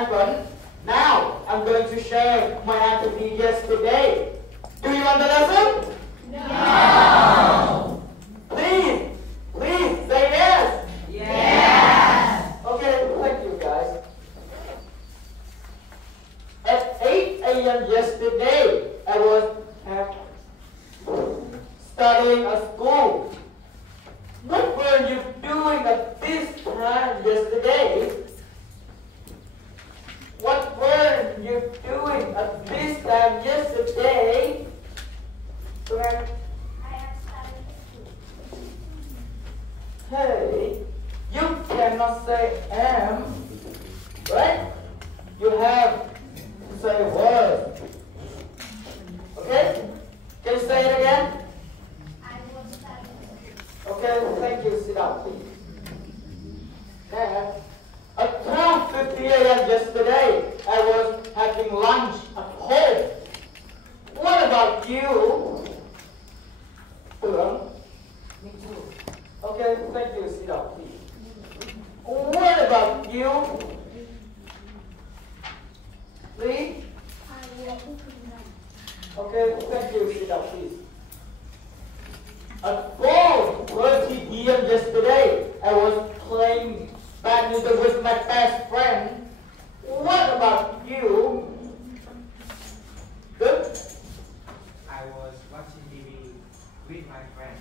my friend. Now, I'm going to share my activity yesterday. Do you want the lesson? No! Please say yes. Yes! Okay, thank you guys. At 8 a.m. yesterday, I was studying at school. What were you doing at this time yesterday? What were you doing at this time yesterday? Correct. Hey, you cannot say am, right? You have to say a word. Okay? Can you say it again? Okay, thank you. Sit down, please. Now, at 12:50 a.m. yesterday, I was having lunch at home. What about you? Hương? Me too. Okay, thank you. Sit down, please. What about you? Please? Okay, thank you. Sit down, please. At 4:30 p.m. yesterday, I was playing badminton with my best friend. What about you? Good? I was watching TV with my friend.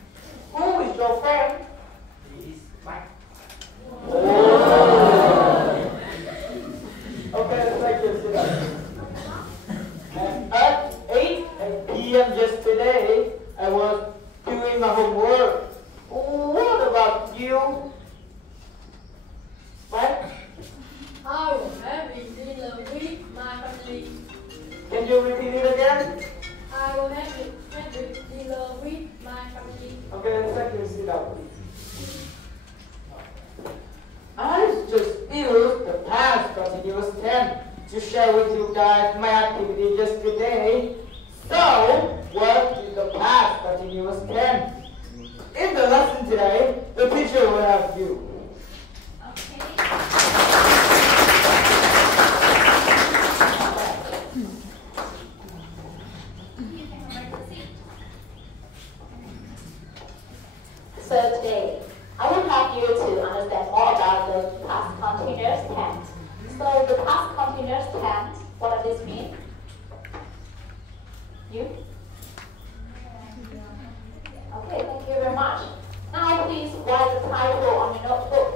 Who is your friend? He is black. Oh. Okay, thank you. Sit down. And at 8 p.m. yesterday, I was doing my homework. What about you? What? I was having dinner with my family. Can you repeat it again? I was having dinner with my family. Okay, thank you. Sit down, please. I just used the past continuous tense to share with you guys my activity yesterday. So, what is the past continuous tense? In the lesson today, the teacher will have you. So today, I will help you to understand more about the past continuous tense. So the past continuous tense, what does this mean? You? Okay, thank you very much. Now please write the title on your notebook.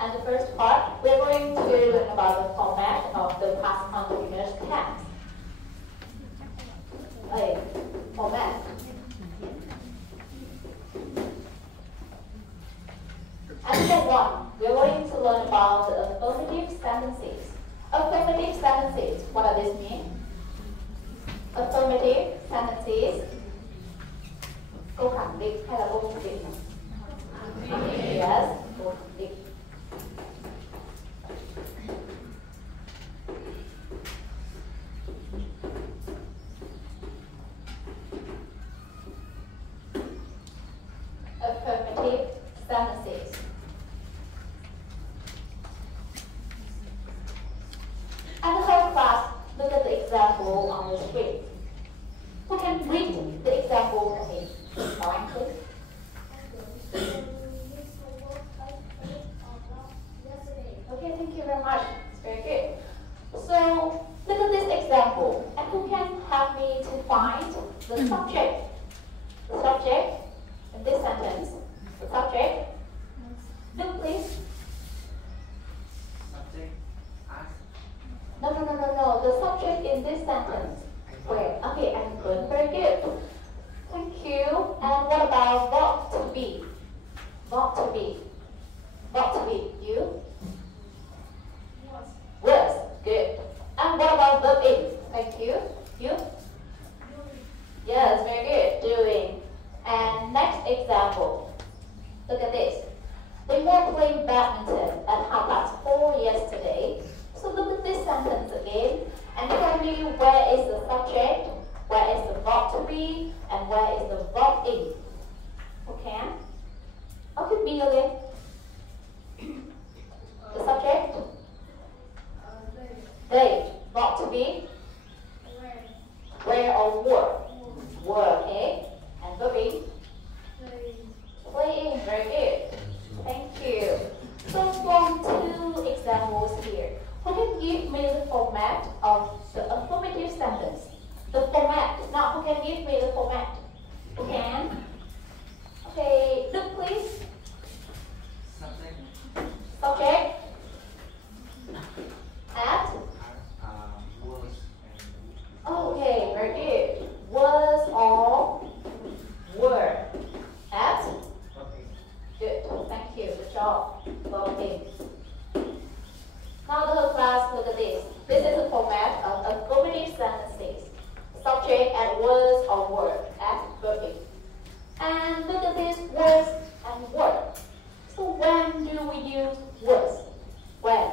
And the first part, we're going to learn about the format of the past continuous tense. Format. And step one, we're going to learn about the affirmative sentences. Affirmative sentences, what does this mean? Affirmative sentences. Câu khẳng định hay là câu phủ định? Yes, câu khẳng định. Affirmative sentences. And the whole class, look at the example on the screen. Who can read the example for me? Lauren, please. Okay, thank you very much. It's very good. So, look at this example. And who can help me to find the subject? The subject in this sentence. The subject example. Look at this. They were playing badminton at 4:30 yesterday. So look at this sentence again and tell me where is the subject, where is the verb to be, and where is the verb in. Okay? Okay, me again. The subject? They. Verb to be? Where or were? Were, okay? And verb in? Playing, very good. Thank you. So from two examples here, who can give me the format of the affirmative sentence? The format. Now, who can give me the format? Who can? Okay, look please. Subject. Subject. At. Was Okay, very good. Was or were. At. okay. Good. Thank you. Good job. Okay. Now the whole class, look at this. This is the format of affirmative sentences. Subject at was or were at verb. And look at this was and were. So when do we use was? When?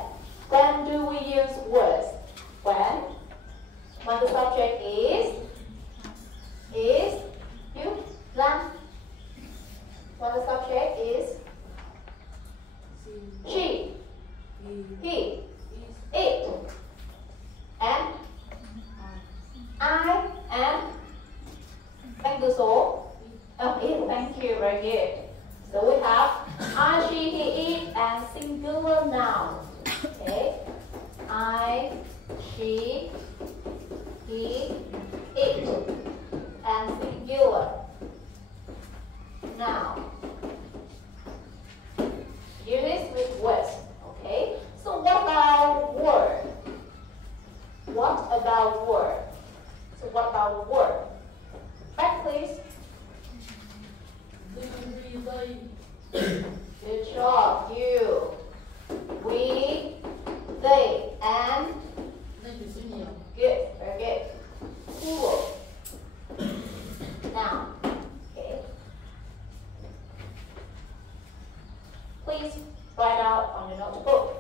When do we use was? When? When the subject is you, Lan. When the subject is she, he, it, and I, and thank you so. It, thank you, very good. So we have I, she, he, it, and singular noun. Okay, I, she, he, it, and singular noun. Use this with was. Okay. So what about were? What about were? So what about were? Back please. Good job, you. We, they, and good, very good. Cool. Now, okay. Please write out on your notebook.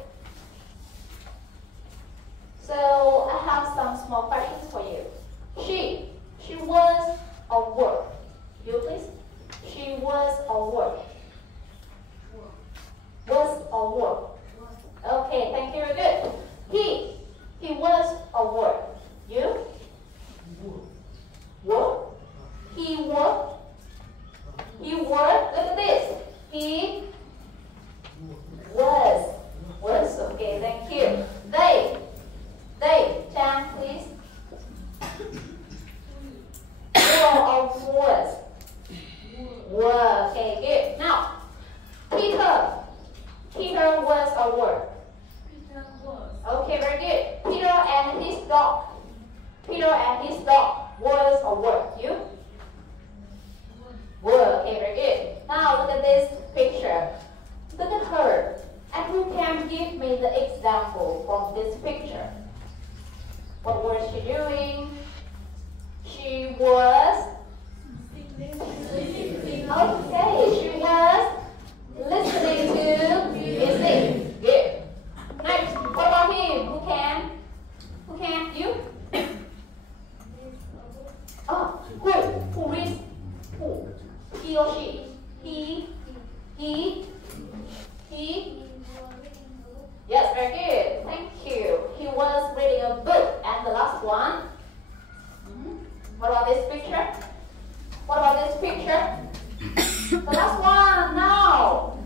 So I have some small questions for you. She was or were? You please. She was or were? Was or were? Okay, thank you, very good. He was or were? You? Were? He were? He were? Look at this. He was. Was, okay, thank you. They, Chan, please. Were or was? Were, okay, good. Now, Peter was or were? Okay, very good. Peter and his dog was or were? You? Were, okay, very good. Now look at this picture. Look at her. And who can give me the example from this picture? What was she doing? She was. Okay, she was listening to music. Good. Next, what about him? Who can? You? Oh, who reads? Who? He or she? He. Yes, very good. Thank you. He was reading a book. And the last one. What about this picture? The last one now.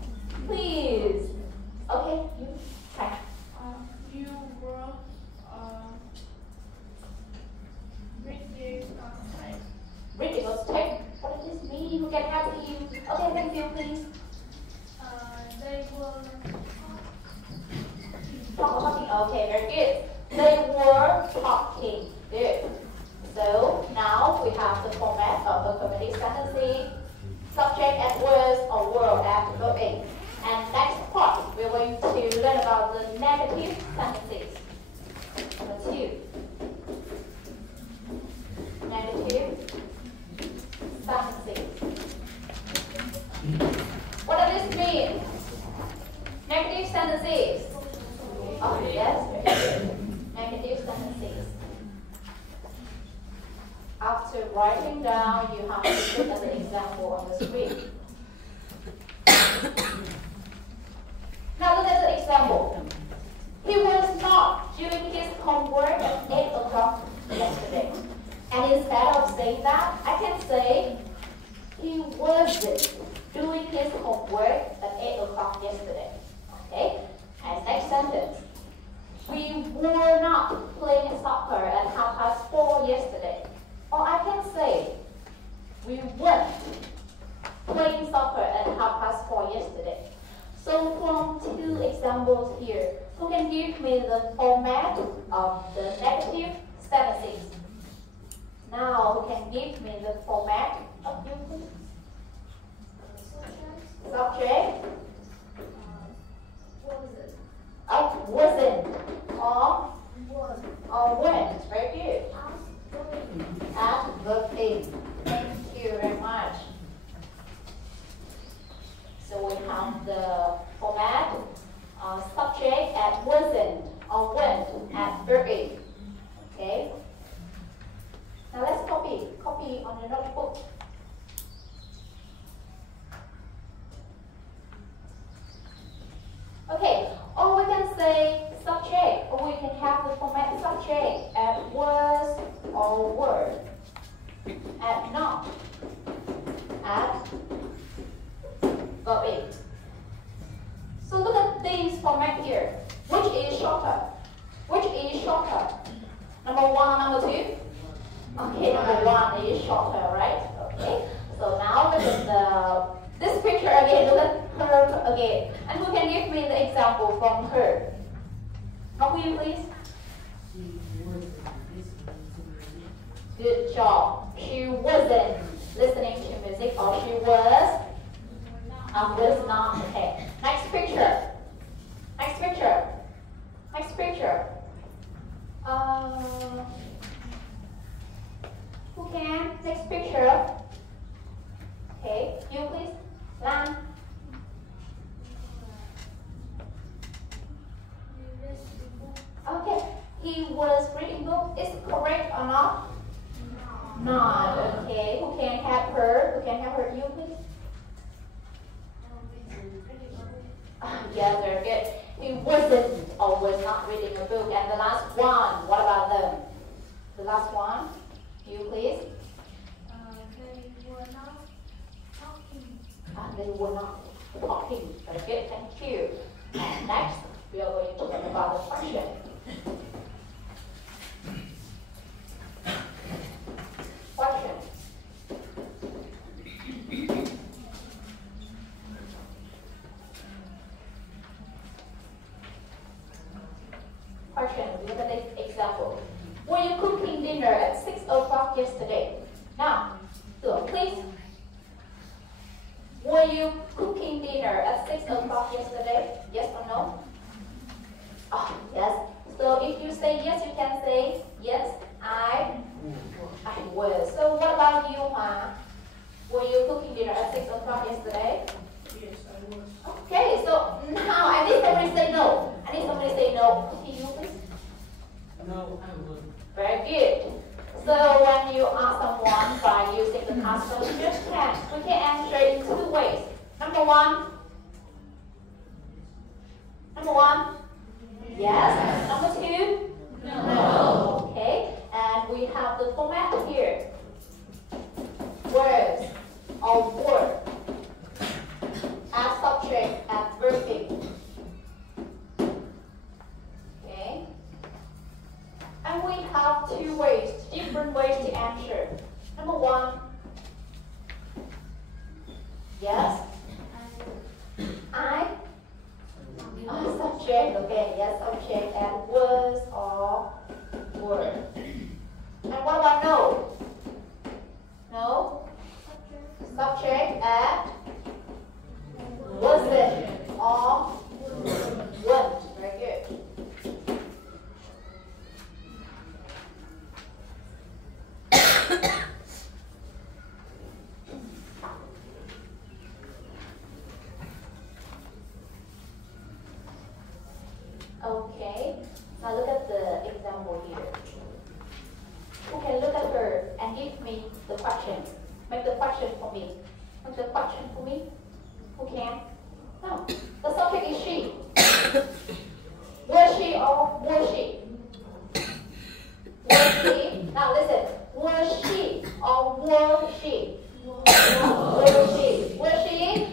Please. Okay, you try. You were Reading a text. What does this mean? Who can help you? Okay, thank you, please. they were Talking. Okay, very good. They were talking. Good. So now we have the format of affirmative sentences. Subject at was or were at verb in. And next part, we're going to learn about the negative sentences. Number 2. Negative sentences. What does this mean? Negative sentences. Oh, yes. Negative sentences. After writing down, you have to look at the example on the screen. Now look at the example. He was not doing his homework at 8 o'clock yesterday. And instead of saying that, I can say he wasn't doing his homework at 8 o'clock yesterday. Okay? And next sentence. We were not playing soccer at 4:30 yesterday. Or I can say, we weren't playing soccer at 4:30 yesterday. So from two examples here, who can give me the format of the negative sentences? Now, who can give me the format of you, please? Subject. Wasn't. Or went. Very good. Adverb. Thank you very much. So we have the format subject at wasn't or went at verb. Okay. Now let's copy on the notebook. Okay, or we can say subject, or we can have the format subject at was or were, at not, at verb. So look at these format here. Which is shorter? Number one or number two? Okay, number one is shorter, right? Okay. So now look at this picture again. Look at her again. And who can give me the example from her? Help you, please. Good job. She wasn't listening to music, or she was not. Okay. Next picture. Who can? Next picture. Okay, you please. Lan. Okay, he was reading book. Is it correct or not? Not. Okay, who can have her? You please. Yes, very good. He wasn't or was not reading a book. And the last one, what about them? The last one, you please. They were not talking. They were not talking. Very good, thank you. And next, we are going to talk about the question. Question, look at this example. Were you cooking dinner at 6 o'clock yesterday? Now, please. Were you cooking dinner at 6 o'clock yesterday? Yes or no? Oh, yes. So if you say yes, you can say, yes, I was. So what about you, Ma? Were you cooking dinner at 6 o'clock yesterday? Yes, I was. Okay, so now I need somebody say no. To you, please. No, I was. Very good. So when you ask someone by using the past continuous tense, we can answer in two ways. Number one, yes. Number two, no. Okay, and we have the format here. Words or word as subject, as verb. Okay, and we have different ways to answer. Number one, yes. I. Subject, okay, yes, subject and was or were. And what about no? No? Subject at wasn't or weren't. Very good. Okay. Now look at the example here. Who can look at her and give me the question? Make the question for me. Make the question for me. Who can? No. The subject is she. Was she or was she? Was she? Now listen. Was she or was she? Was she? Was she?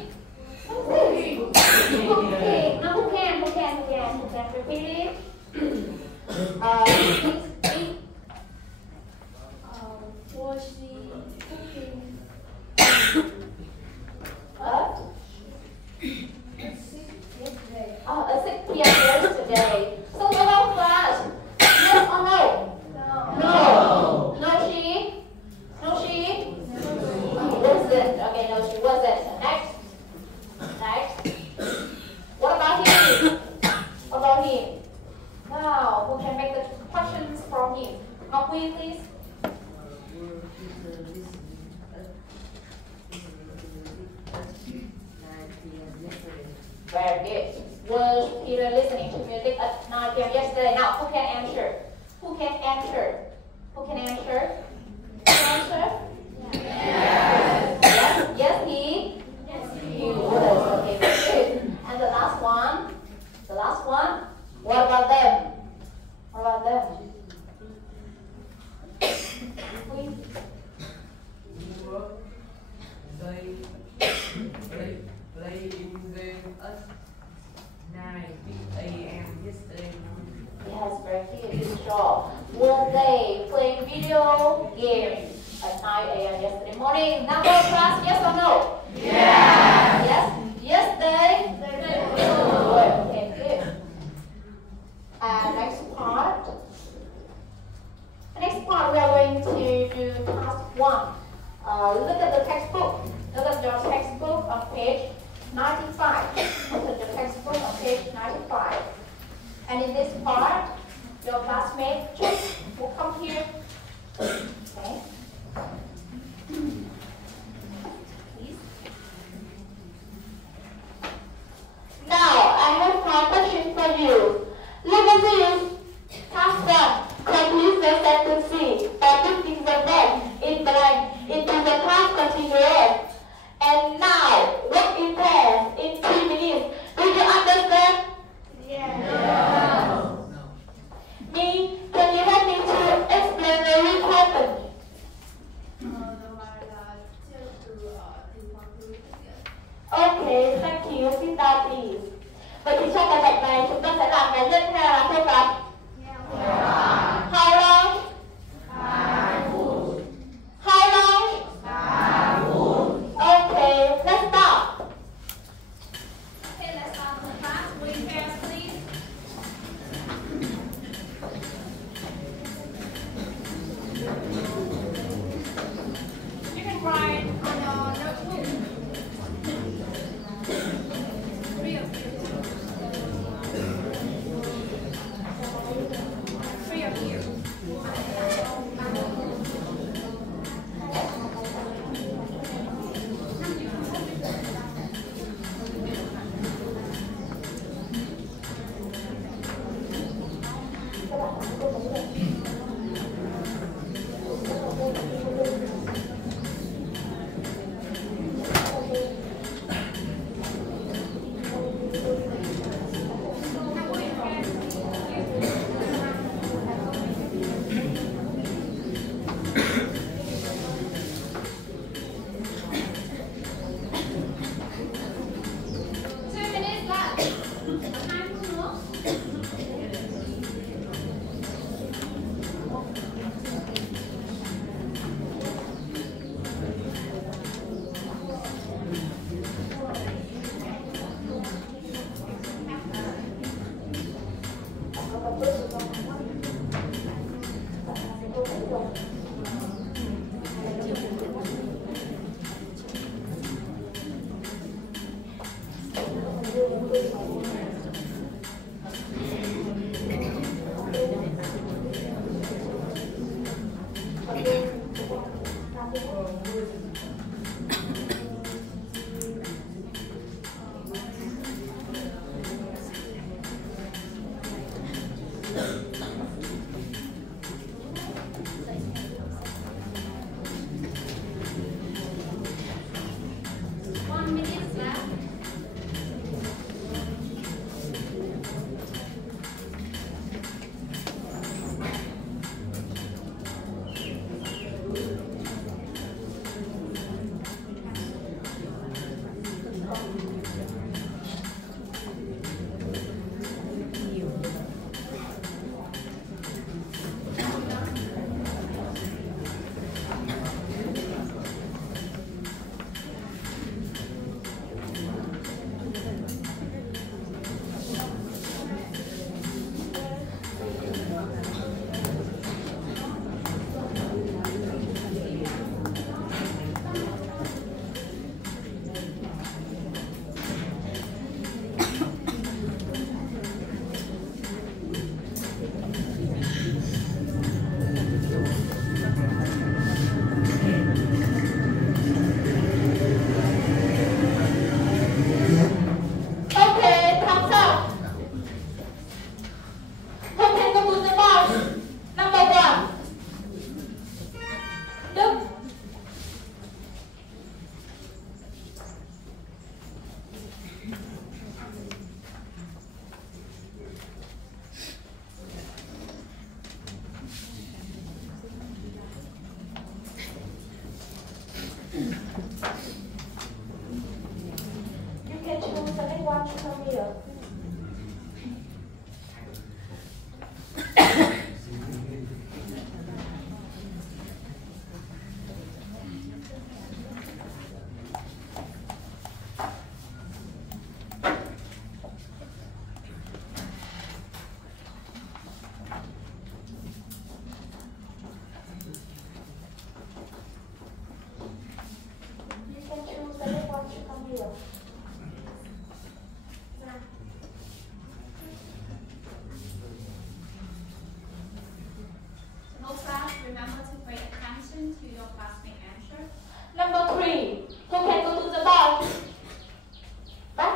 Okay. Now who can? Who can repeat it? Please. Was she cooking? What? Yesterday. At 6 p.m. yesterday. So about that. Yes or no? No. No she? No she? Wasn't. Okay, no she wasn't. Next. What about him? What about him? Now, who can make the questions from him? Ngọc Huy, please. Very good. Was Peter listening to music at 9 p.m. yesterday? Now, who can answer? Who can answer? Who can answer? Yes. Yes, he? Yes, He was. Okay, very good. And the last one? What about them? Playing us 9 a.m. yesterday morning. Yes, very good job. Were they playing video games at 9 a.m. yesterday morning? Number class, yes or no? Yes. Yes, they were. Okay, good. Next part. Next part, we are going to do task 1. Look at the textbook. Look at your textbook on page 95. Look at your textbook on page 95. And in this part, your classmate Chuyên will come here. Okay. Please. Now, I have one question for you. Look at this. Task 1. Complete the sentence C by putting the verb in blank into the past continuous. And now, work in pairs in 3 minutes. Do you understand? No. Me, can you help me to explain what happened? Okay, thank you. Sit down, please. Vậy thì trong bài tập này chúng ta sẽ làm cá nhân hay là làm theo cặp? How long? How long? Okay, let's start. Okay, let's start the class. Will you pass, please? You can write on your notebook. Three of you. here. No class, remember to pay attention to your classmate answer. Number 3. Who can go to the bar? Back.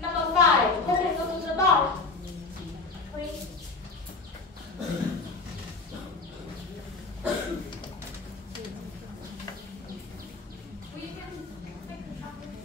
Number 5. Who can go to the bar? 3. We can take a chocolate.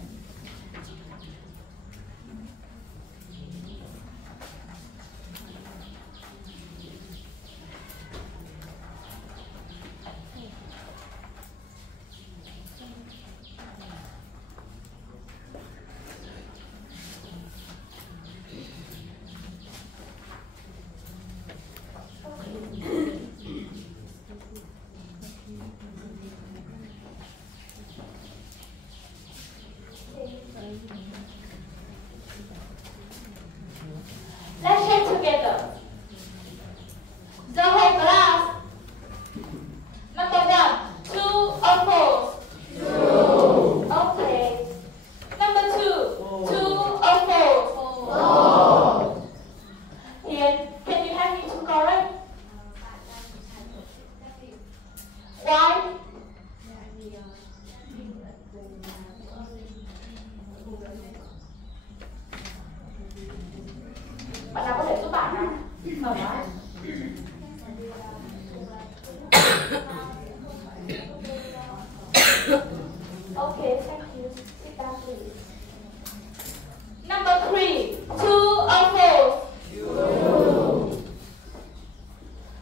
Let's check together. The whole class. Number 1. True or false? True. Okay. Number 2. True or false? False. Here, can you help me to correct? Why? Bạn nào có thể giúp bạn nào? Mời nói. Okay, thank you. Sit down, please. Number 3. True or false? True.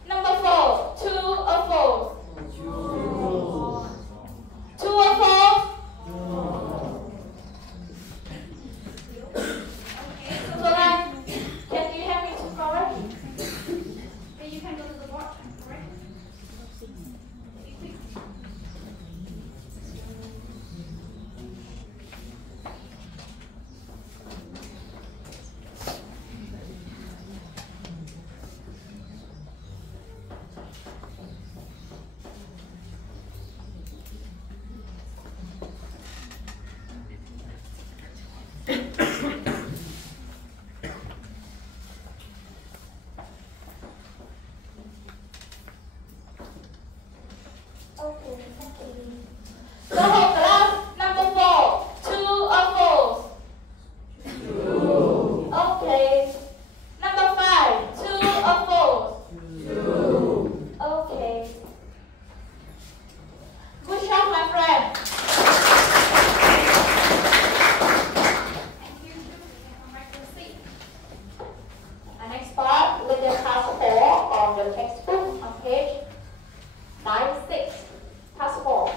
Number 4. True or false? True. True or false? So then, can you help me to correct? Then you can go to the board and correct. Okay, thank you. The whole class. Number 4. True or false? True. Okay. Number 5. True or false? True. Okay. Good job, my friend. Thank you. You can come back to the seat. The next part, with the task 4 on the textbook on page 96. Task 4.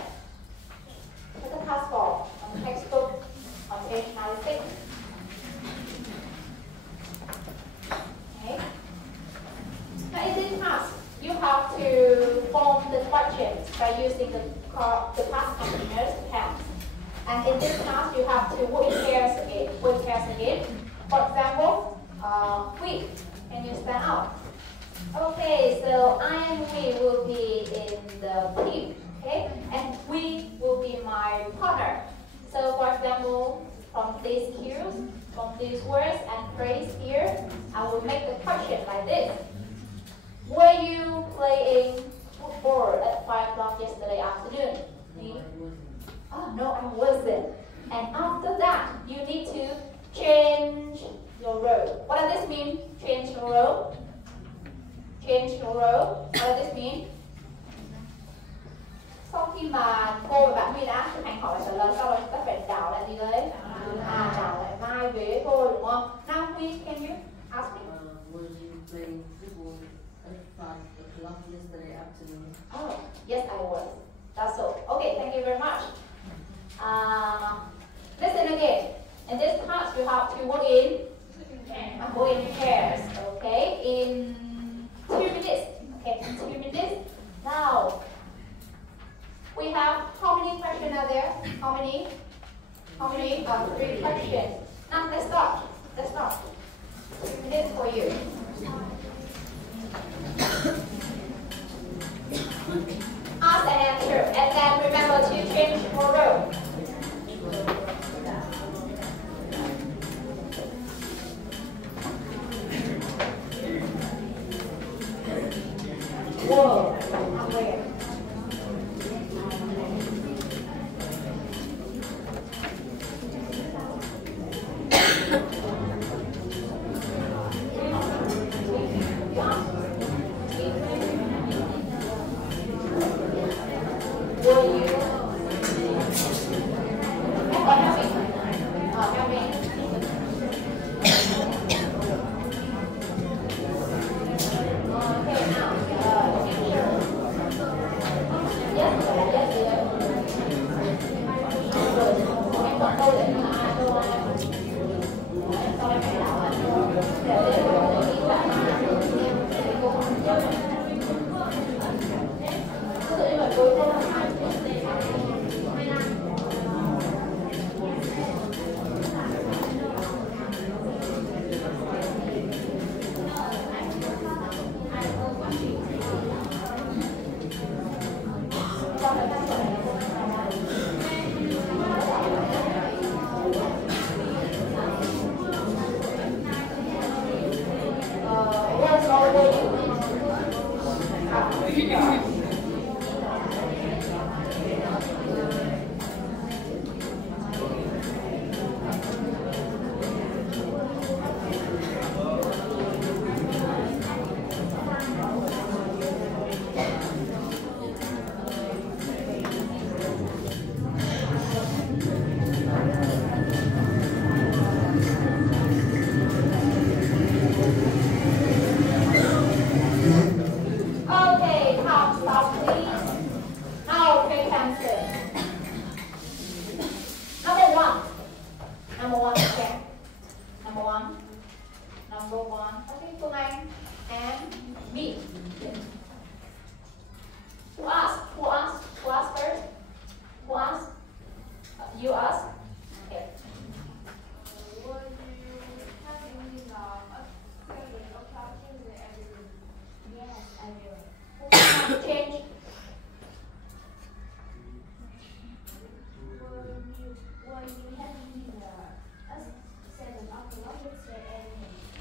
Look at task 4 on the textbook on page 96. Okay. Now in this task, you have to form the questions by using the past continuous tense. And in this task, you have to work pairs again. For example, we. Can you stand up? Okay, so I and we will be in the team. Okay, and we will be my partner. So for example, from these cues, from these words and phrase here, I will make the question like this. Were you playing football at 5 o'clock yesterday afternoon? Me? Oh no, I wasn't. And after that, you need to change your role. What does this mean? Change your role? Change your role. What does this mean? Sau khi mà cô và bạn Huy đã thực hành hỏi và trả lời, sau đó chúng ta phải đảo lại gì đấy? Đảo lại vai vế thôi, đúng không? Now week, can you ask me? Were you playing football at 5 o'clock yesterday afternoon? Oh, yes, I was. That's so. Okay, thank you very much. Listen again. In this class, you have to work in pairs. Okay, in 2 minutes. Okay, in 2 minutes. Now, we have how many questions are there? How many? 3 questions. Now let's start. 2 minutes for you. Ask and answer, and then remember to change tomorrow. Whoa, I'm where?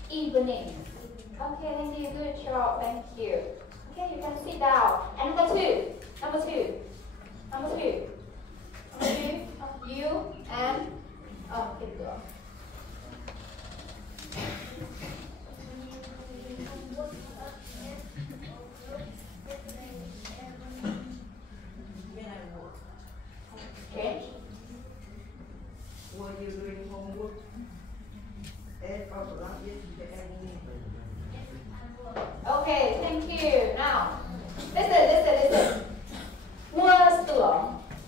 Evening. Okay, thank you. Good job. Thank you. Okay, you can sit down. And number two. You and good girl. When I work. Change. Were you doing homework at 5 o'clock yesterday evening? Okay, thank you. Now, listen.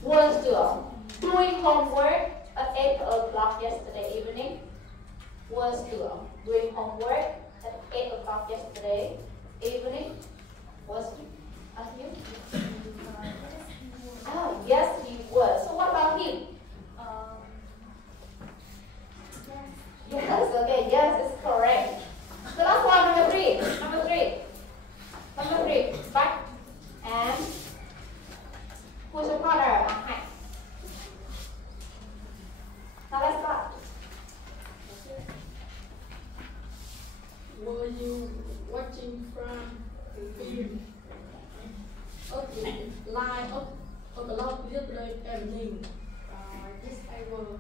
Was doing homework at 8 o'clock yesterday evening? Was doing homework at 8 o'clock yesterday evening? Was you? Oh, yes, he was. So what about him? Yes, okay, yes, it's correct. The last one, number three. Back. And who's your partner? Now let's start. Were you watching from the film? Okay, live o'clock yesterday evening. Yes, I was.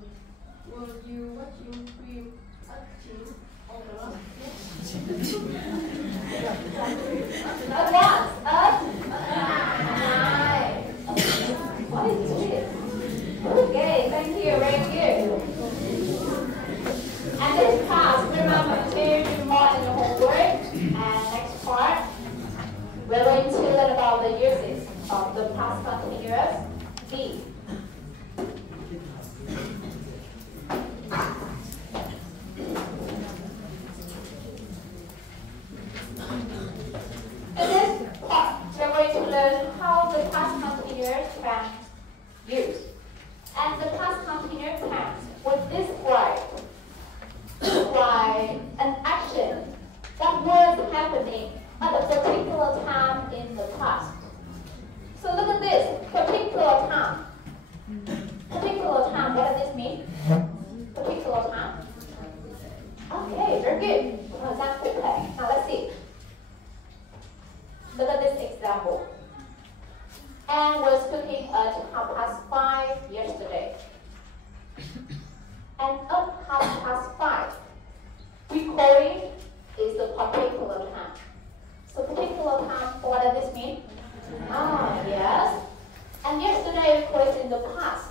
Were you watching film at 2 o'clock? What is this? Okay, thank you, very good. And this class, remember, the uses of the past continuous? B. In this part, we're going to learn how the past continuous can use. And the past continuous tense will describe an action that was happening at a particular time in the past. So look at this, particular time. Particular time, what does this mean? Particular time. Okay, very good. Now let's see. Look at this example. Anne was cooking at 5:30 yesterday. And at 5:30, recording is the particular time. So particular time, what does this mean? Yes. And yesterday, of course, in the past.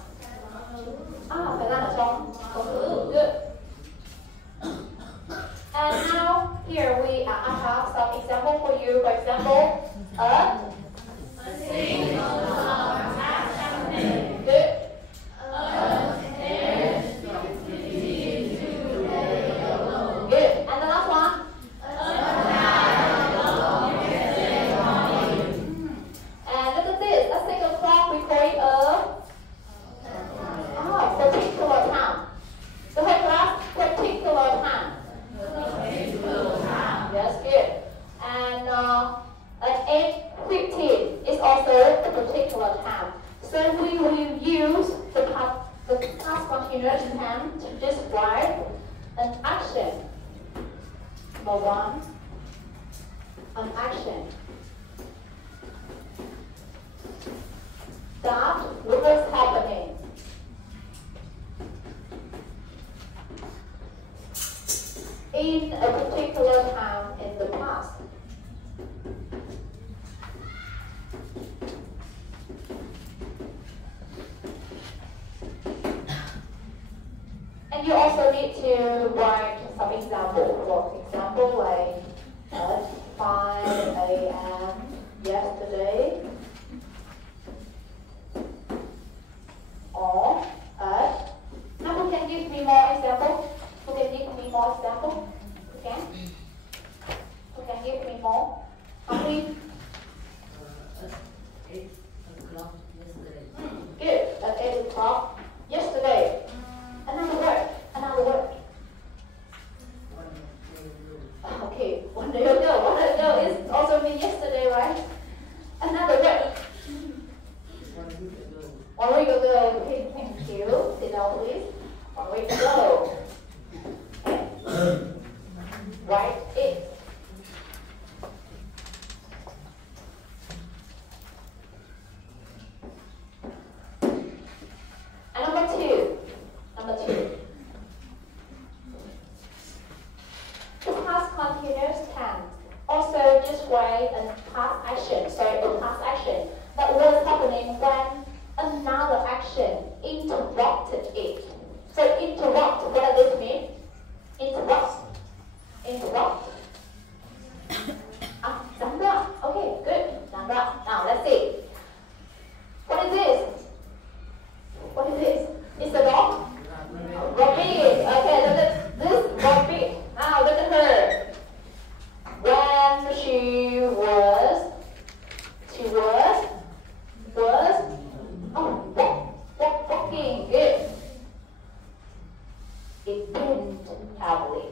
Thời gian ở trong quá khứ. Good. And now here I have some example for you. For example, a single past tense. Good. Good. And the last one. And look at this. Let's take a clock recording of particular time. The whole class, particular time. Yes, good. And at 8:15 is also a particular time. So we will use the past continuous tense to describe an action. Number one, an action that was happening in a particular time in the past. And you also need to write some example. For example, like at 5 a.m. yesterday, or at. Now who can give me more example? Who can give me more example? Who can? Who can give me more? How many? At 8 o'clock yesterday. Good. At 8 o'clock yesterday. Another word. Another word. 1 day ago. Okay. 1 day ago. 1 day ago is also mean yesterday, right? Another word. 1 week ago. 1 week ago. Okay. Thank you. Sit down, please. 1 week ago. Write it. And number two. The past continuous tense also describe a past action. A past action that was happening when another action interrupted it. So interrupt, what does this mean? Interrupt. Gián đoạn. Okay, good. Gián đoạn. Now let's see. What is this? What is this? It's a dog? Rabbit. Okay, look at this rabbit. Now look at her. When she was walking. Good. It bent heavily.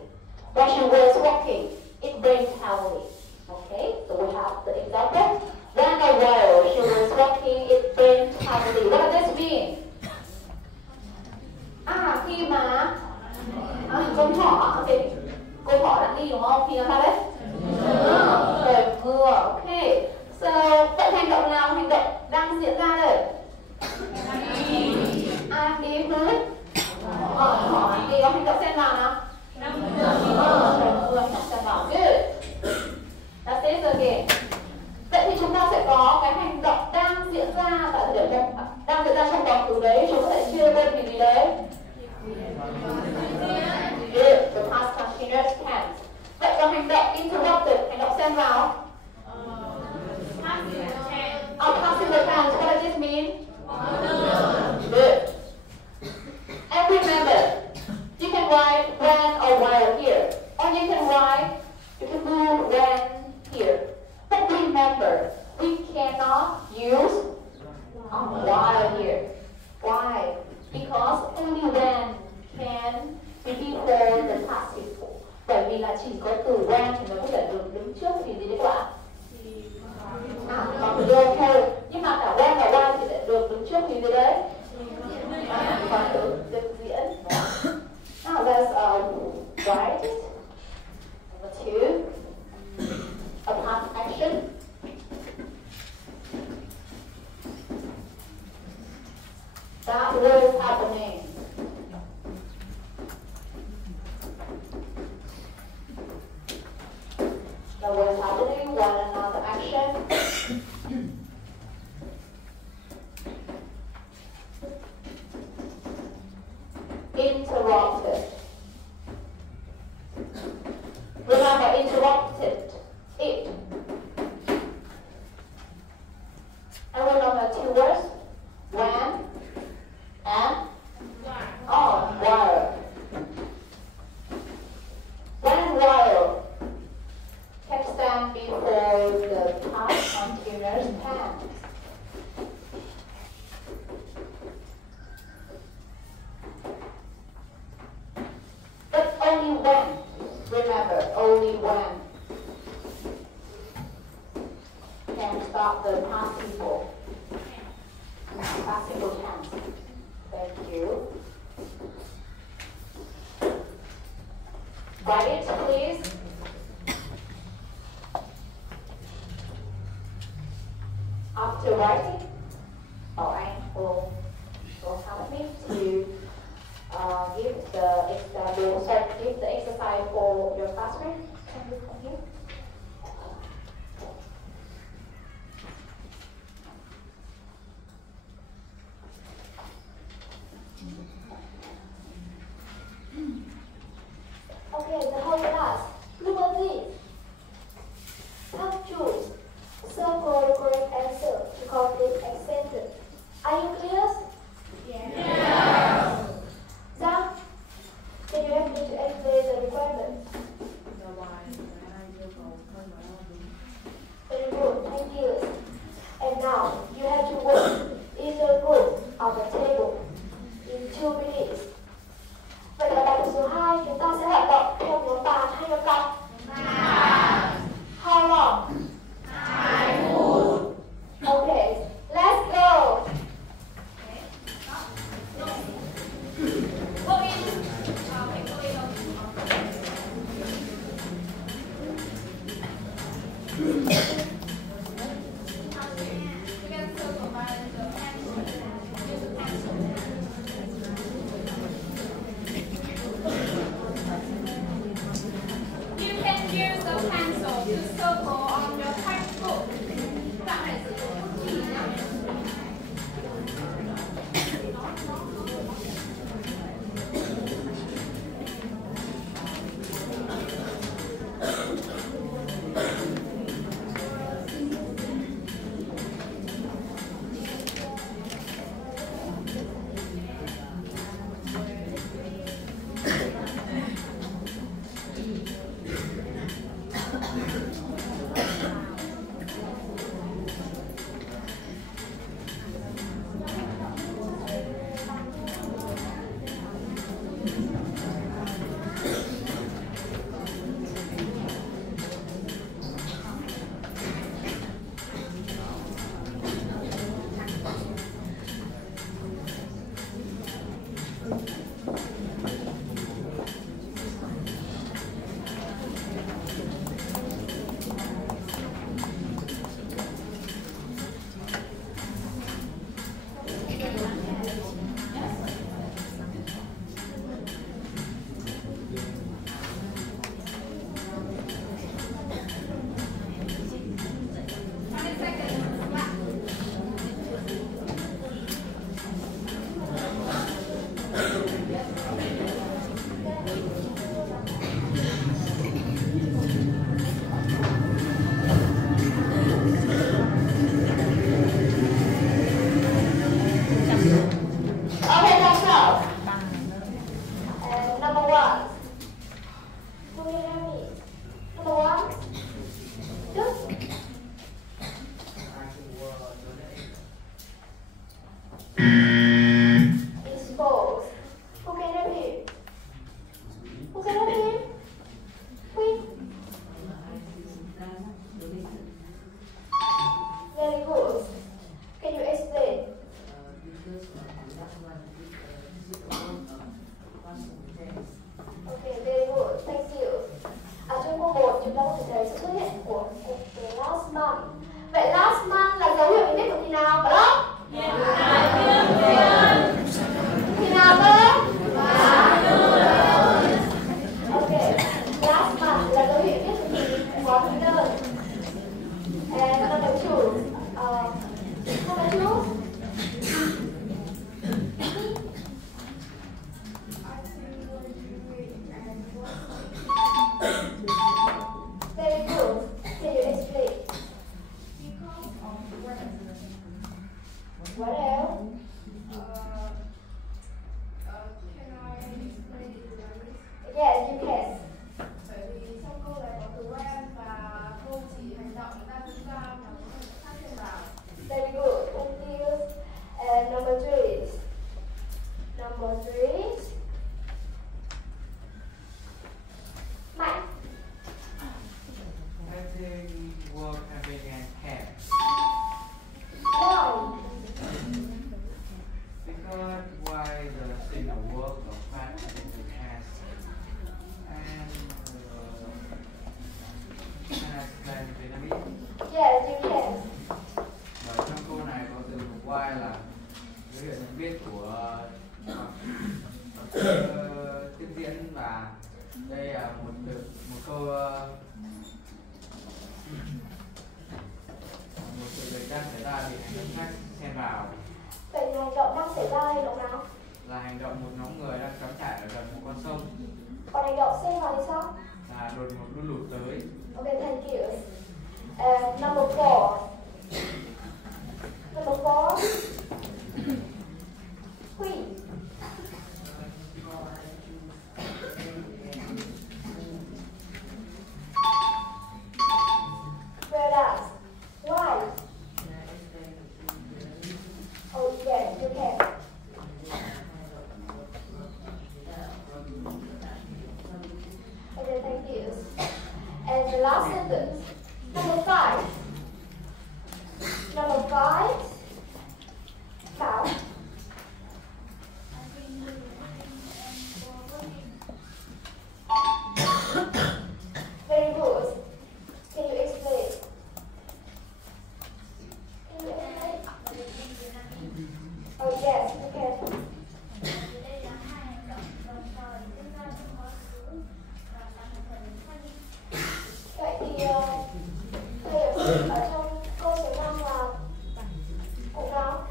When she was walking, it bent heavily. Okay, so we have the example. When a while she was walking, it bent heavily. What does this mean? Khi mà con thỏ, okay. Con thỏ đang đi đúng không? Khi nó sao đấy? Trời mưa. Okay. So, vậy hành động nào? Hành động đang diễn ra đây? Ai đi hướng? Thỏ đi có hành động xen vào nào? Good. That's it again. Vậy thì chúng ta sẽ có cái hành động đang diễn ra tại thời điểm đang diễn ra trong quá khứ đấy, chúng ta sẽ chia lên thì gì đấy? Good. The past continuous tense. Vậy còn hành động interrupted, hành động xen vào? Passive tense. vì là chỉ có từ when thì mới có thể được đứng trước thì gì đấy các bạn? Còn từ do thôi. Nhưng mà cả when và why thì lại được đứng trước thì gì đấy? Còn từ thực diễn. Now let's write it. Number 2, a past action. That was happening. That was happening, one another action. Interrupted. Remember, interrupted. It. And remember 2 words. When and while. When while can stand before the past continuous tense. But only when. Remember, only when can stop the participle. Participle tense. Thank you. Write it, please. After writing, I will help me to give the example, give the exercise for your classroom. Can you come here? Okay, the whole class, look at this. Help choose circle the correct answer to complete a sentence. Are you clear? Yes. Sam, can you help me to explain the requirements? Very good, thank you. And now, you have to work in the group on the table in 2 minutes. Vậy là bài tập số 2, chúng ta sẽ hoạt động theo nhóm bàn hay nhóm cặp? How long? 2 phút. Okay, let's go. Go in. You can use the pencil to circle on your textbook. Bạn hãy sử dụng bút chì nhé. là một câu một sự việc đang xảy ra thì hành động khác xen vào. Vậy thì hành động đang xảy ra là hành động nào? Là hành động một nhóm người đang cắm trại ở gần một con sông. Còn hành động xen vào thì sao? Là đột ngột lũ lụt tới. Okay, thank you. And number 4. Number 4. Queen. Whereas, why? Oh yes, you can. Okay, thank you. And the last sentence, number 5. Number 5. Bảo. Very good. Can you explain? Can you explain? Oh yes, you can. Vậy thì ở trong câu số 5 là cụm nào?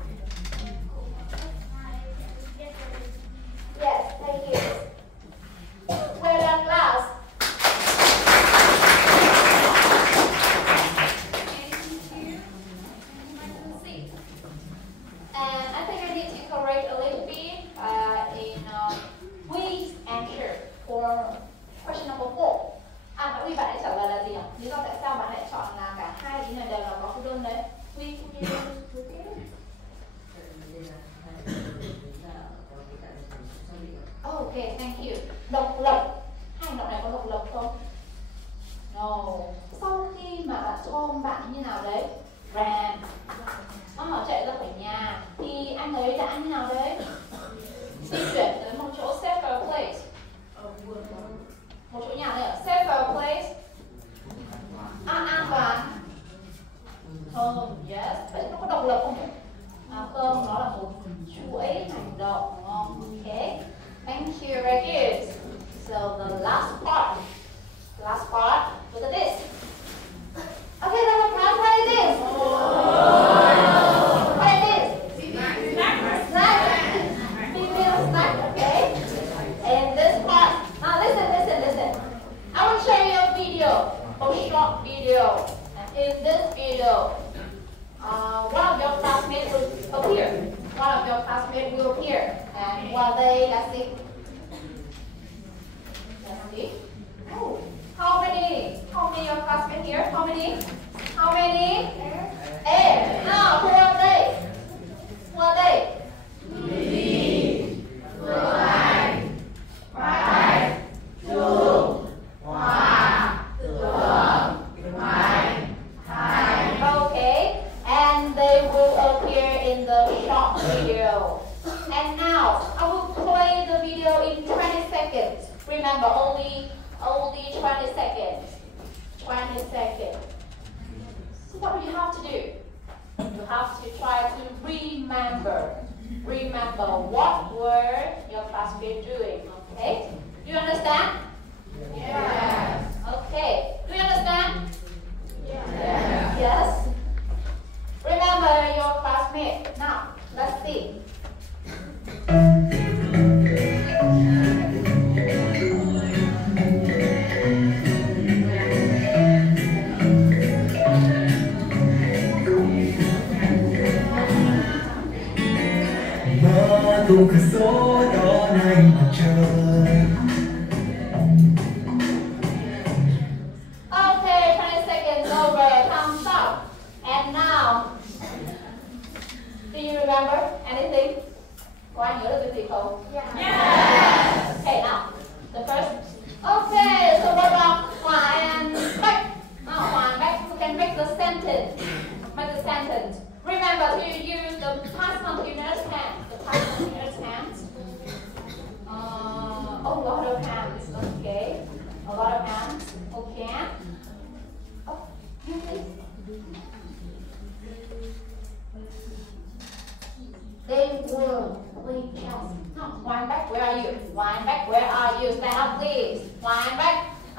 Yes, thank you. Well done, class. And I think I need to correct a little bit in we's answer for question number 4. Bạn Huy, bạn hãy trả lời là gì ạ? Lý do tại sao bạn lại chọn là cả hai ý này đều là có phụ đơn đấy? Huy cũng như ok, thank you. Độc lập. Hai hành động này có độc lập không? No. Sau khi mà bạn cho bạn như nào đấy? Ran. Nó chạy ra khỏi nhà thì anh ấy đã như nào đấy? Di chuyển tới một chỗ safer place. Một chỗ nhà này ở safer place. An toàn. Không, yes. Vậy nó có độc lập không nhỉ? Không, nó là một chuỗi hành động, đúng không? Okay. Thank you, very good. So the last part. Look at this. Okay, then we're done. What is this? What is this? Snack. Female snack, okay? And this part. Now listen. I will show you a video, a short video. And in this video, one of your classmates will appear. And what are they? Let's see. Oh, how many of your classmates here? How many? Eight. Now, who are they? Me. Right. Okay, and they will appear in the short video. And now, I will play the video in 20 seconds. Remember, only 20 seconds. 20 seconds. So what do you have to do? You have to try to remember what were your classmates doing, okay? Do you understand? Yes. Okay. Do you understand? Yes. Yes. Remember your classmate. Now, let's see. Cùng cửa số đó nay mặt trời. Okay, 20 seconds over. Thumbs up. And now, do you remember anything? Có ai nhớ được cái gì không? Yes. Okay, now the first. Okay, so what about Hòa and Bách? Now Hòa and Bách, who can make the sentence? Remember to use the past continuous tense. The past continuous tense. A lot of hands. Okay. A lot of hands. Okay. Oh, you please.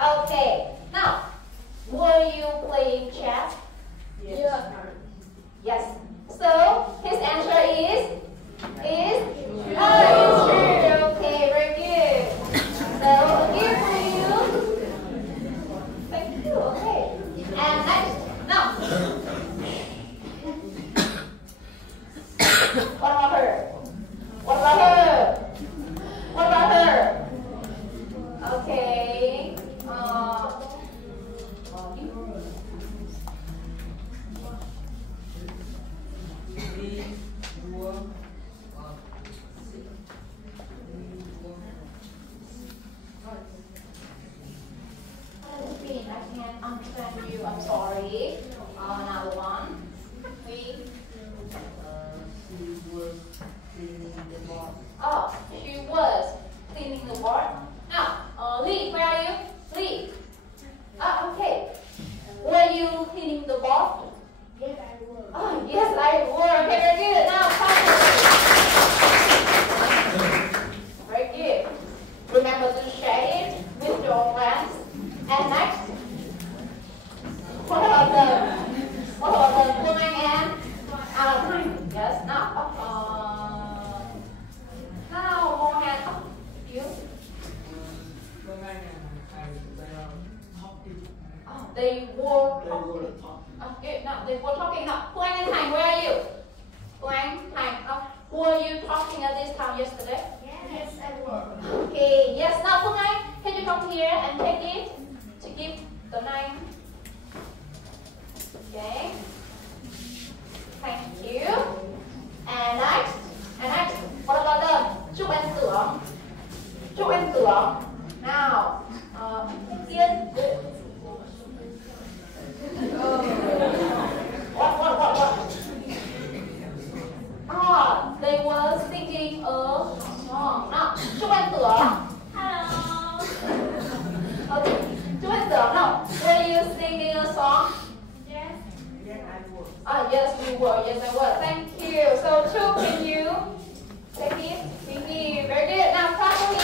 Okay. Now, were you playing chess? Yes. Yes. So his answer is true. Okay, very good. So here for you. Thank you. Okay. And next, now. What about her? What about her? What about her? Okay. I can't understand you. I'm sorry. Another one. We. She was cleaning the board. Oh, she was cleaning the board. Now, Lee, where are you? Lee. Okay. Were you cleaning the board? Yes, I was. Oh, yes, I were. Okay, very good. Now, very good. Remember to share it with your friends. And next, what about the Phương Anh and yes, now, now more hands up. You? They were talking. Okay, no, they were talking. No, Phương Anh and Thành, where are you? Phương Anh, Thành, were you talking at this time yesterday? Yes, I was. Okay, yes. Now, Phương Anh, can you come here and take it to give the name? Okay. Thank you. And next, what about them? Chúc anh tưởng. Chúc anh tưởng. Now, Liên. What? They were singing a song. Now, chúc anh tưởng. Hello. Okay. Chúc anh tưởng. Now, were you singing a song? Yes. Yes, I was. Yes, we were. Yes, I was. Thank you. So, Chu, can you take it? Thank you. Very good. Now, clap for me.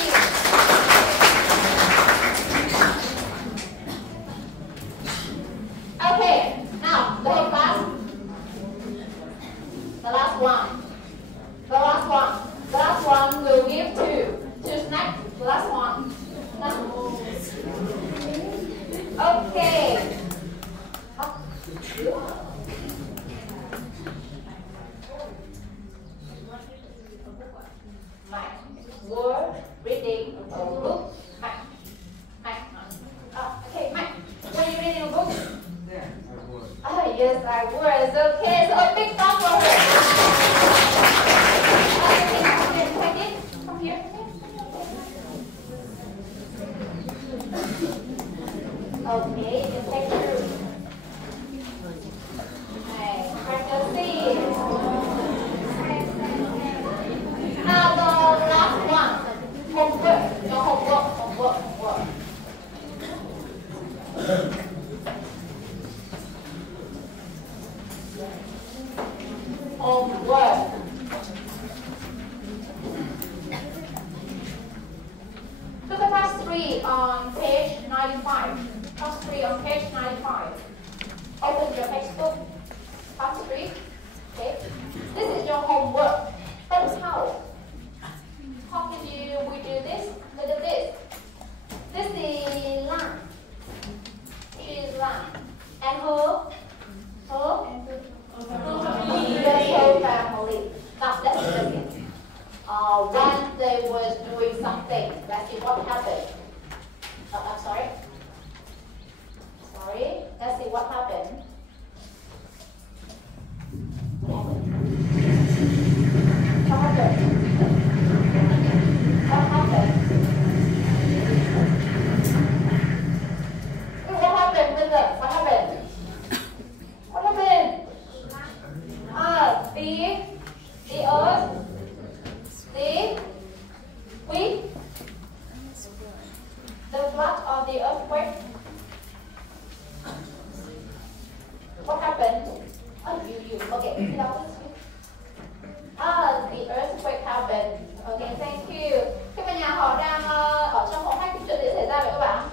Okay. Now, the whole class. The last one. The last one will give two snacks. The last one. Okay. Mike, were reading a book. Mike. Okay, Mike, were you reading a book? Yes, I was. Yes, I was. Okay, so a big clap for her. Come here. Okay, you can take your practice. Now the last one. Homework. Your homework. Homework. Look at task 3 on page 95. Task 3 on page 95. Open your textbook. Task 3. Okay. This is your homework. But how? How can we do this? Look at this. This is Lan. She is Lan. And her family. Now let's see again. When they was doing something, let's see what happened. I'm sorry. Let's see what happened. What happened? The earth, the wind, the flood or the earthquake. What happened? Okay, the earthquake happened. Okay, thank you. Các nhà họ đang ở trong phòng khách, chuyện gì xảy ra vậy các bạn?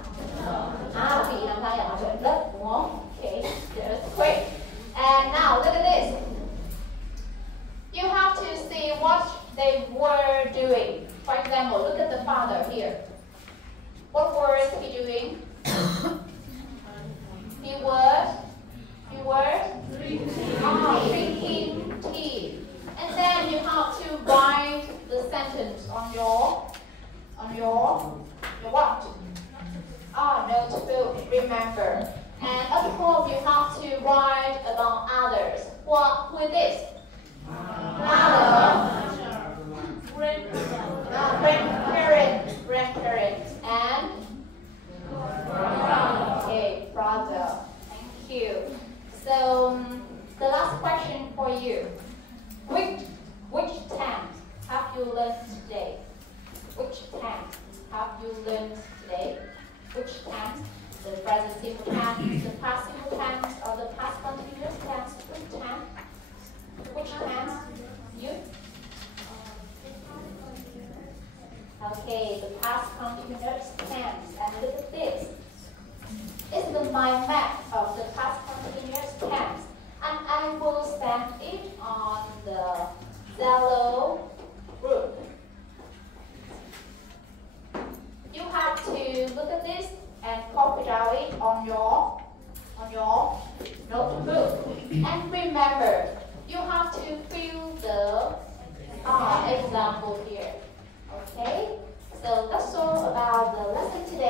remember. And of course, you have to write about others. Who is this? Mother. Grandparents. And? Okay, brother. Thank you. So, the last question for you. Which tense have you learned today? Which tense have you learned today? Which tense? The present simple tense, the past simple tense, or the past continuous tense? Which tense? Which tense? You? Okay, the past continuous tense. And look at this. It's the mind map of the past continuous tense. And I will send it on the Giáo group. You have to look at this and copy down it on your notebook. And remember, you have to fill the example here. Okay? So that's all about the lesson today.